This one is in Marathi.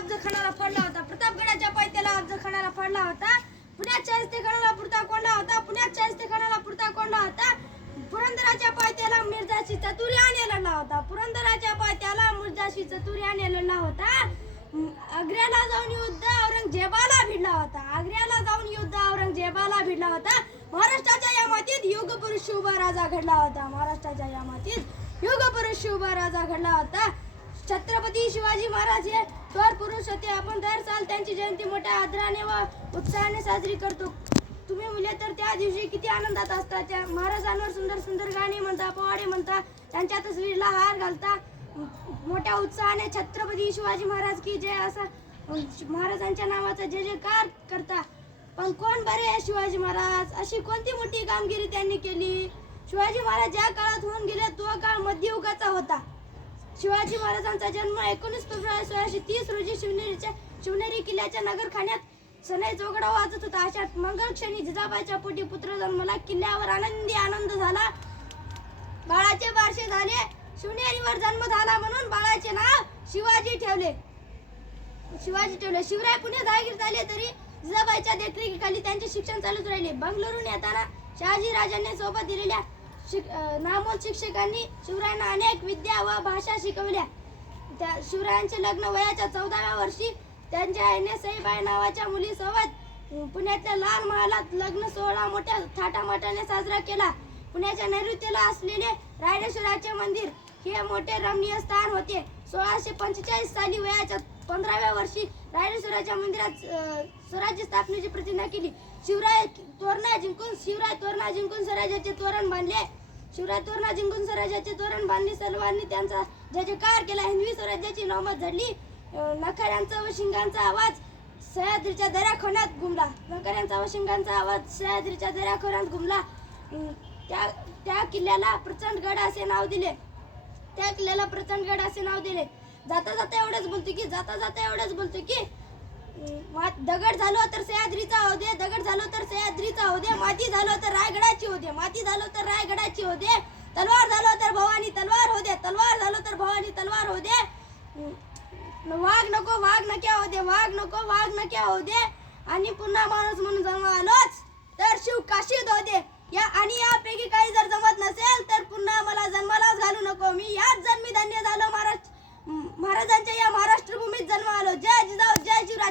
अफजलखानाला फोडला होता. प्रतापगडाच्या पायथ्याला अफजलखानाला फोडला होता. पुण्यात शाहिस्तेखानाला पुरता कोंडला होता. पुण्यात शाहिस्तेखानाला पुरता कोंडला होता. पुरंदराच्या पायथ्याला मिर्झाशी चतुर्याने लढला होता. पुरंदराच्या पायथ्याला मिर्झाशी चतुर्याने लढला होता. आग्र्याला जाऊन युद्ध औरंगजेबाला भिडला होता. आग्र्याला जाऊन युद्ध औरंगजेबाला भिडला होता. महाराष्ट्राच्या या मातीत युगपुरुष शिवबा राजा घडला होता. महाराष्ट्राच्या या मातीत युगपुरुष शिवबा राजा घडला होता. छत्रपती शिवाजी महाराज हे थोर पुरुष होते. आपण दर साल त्यांची जयंती मोठ्या आदराने व उत्साहाने साजरी करतो. तुम्ही मुले तर त्या दिवशी किती आनंदात असता. त्या महाराजांवर सुंदर सुंदर गाणी म्हणता, पोवाडे म्हणता, त्यांच्या तस्वीरला हार घालता, मोठ्या उत्साहाने छत्रपती शिवाजी महाराज की जय असा महाराजांच्या नावाचा जय जयकार करता. पण कोण बरे आहे शिवाजी महाराज? अशी कोणती मोठी कामगिरी त्यांनी केली? शिवाजी महाराज ज्या काळात होऊन गेले तो काळ मध्ययुगाचा होता. शिवाजी महाराजांचा जन्म 19 फेब्रुवारी 1630 रोजी शिवनेरी किल्ल्याच्या नगरखान्यात सनई चौघडा वाजत होता. अशा मंगल क्षणी जिजाबाईच्या पोटी पुत्र जन्मला. किल्ल्यावर आनंद झाला. बाळाचे बारसे झाले. शिवनेरीवर जन्म झाला म्हणून बाळाचे नाव शिवाजी ठेवले. शिवराय पुणे जागीर झाले तरी जिजाबाईच्या देखरेखीखाली त्यांचे शिक्षण चालूच राहिले. बंगलोरून येताना शहाजी राजांनी सोबत दिलेल्या नामोल शिक्षकांनी शिवरायांना अनेक विद्या व भाषा शिकवल्या. त्या शिवरायांचे लग्न वयाच्या 14व्या वर्षी त्यांच्या आईने सईबाई नावाच्या मुलीसोबत पुण्यातल्या लाल महालात लग्न सोहळा मोठ्या थाटामाटाने साजरा केला. पुण्याच्या नैऋत्येला असलेले रायरेश्वराचे मंदिर हे मोठे रमणीय स्थान होते. 1645 साली वयाच्या 15व्या वर्षी रायरेश्वराच्या मंदिरात स्वराज्य स्थापनेची प्रतिज्ञा केली. शिवराय तोरणा जिंकून स्वराज्याचे तोरण बांधले. सर्वांनी त्यांचा जय जयकार केला. हिंदवी स्वराज्याची नौबत झडली. नखाऱ्यांचा व शिंगांचा आवाज सह्याद्रीच्या दऱ्याखोऱ्यात घुमला. त्या किल्ल्याला प्रचंडगड असे नाव दिले. जाता जाता एवढंच बोलतो की दगड झालो तर सह्याद्रीचा होऊ दे, माती झालो तर रायगडाची होऊ दे, तलवार झालो तर भवानी तलवार होऊ दे, वाघ नक्या होऊ दे, आणि पुन्हा माणूस म्हणून जन्म आलोच तर शिव काशीद होऊ दे. आणि यापैकी काही जर जमत नसेल तर पुन्हा मला जन्मालाच घालू नको. मी याच जन्मी धन्य झालो. महाराजांच्या या महाराष्ट्र भूमीत जन्म आलो. जय जिजाऊ, जय शिवराय.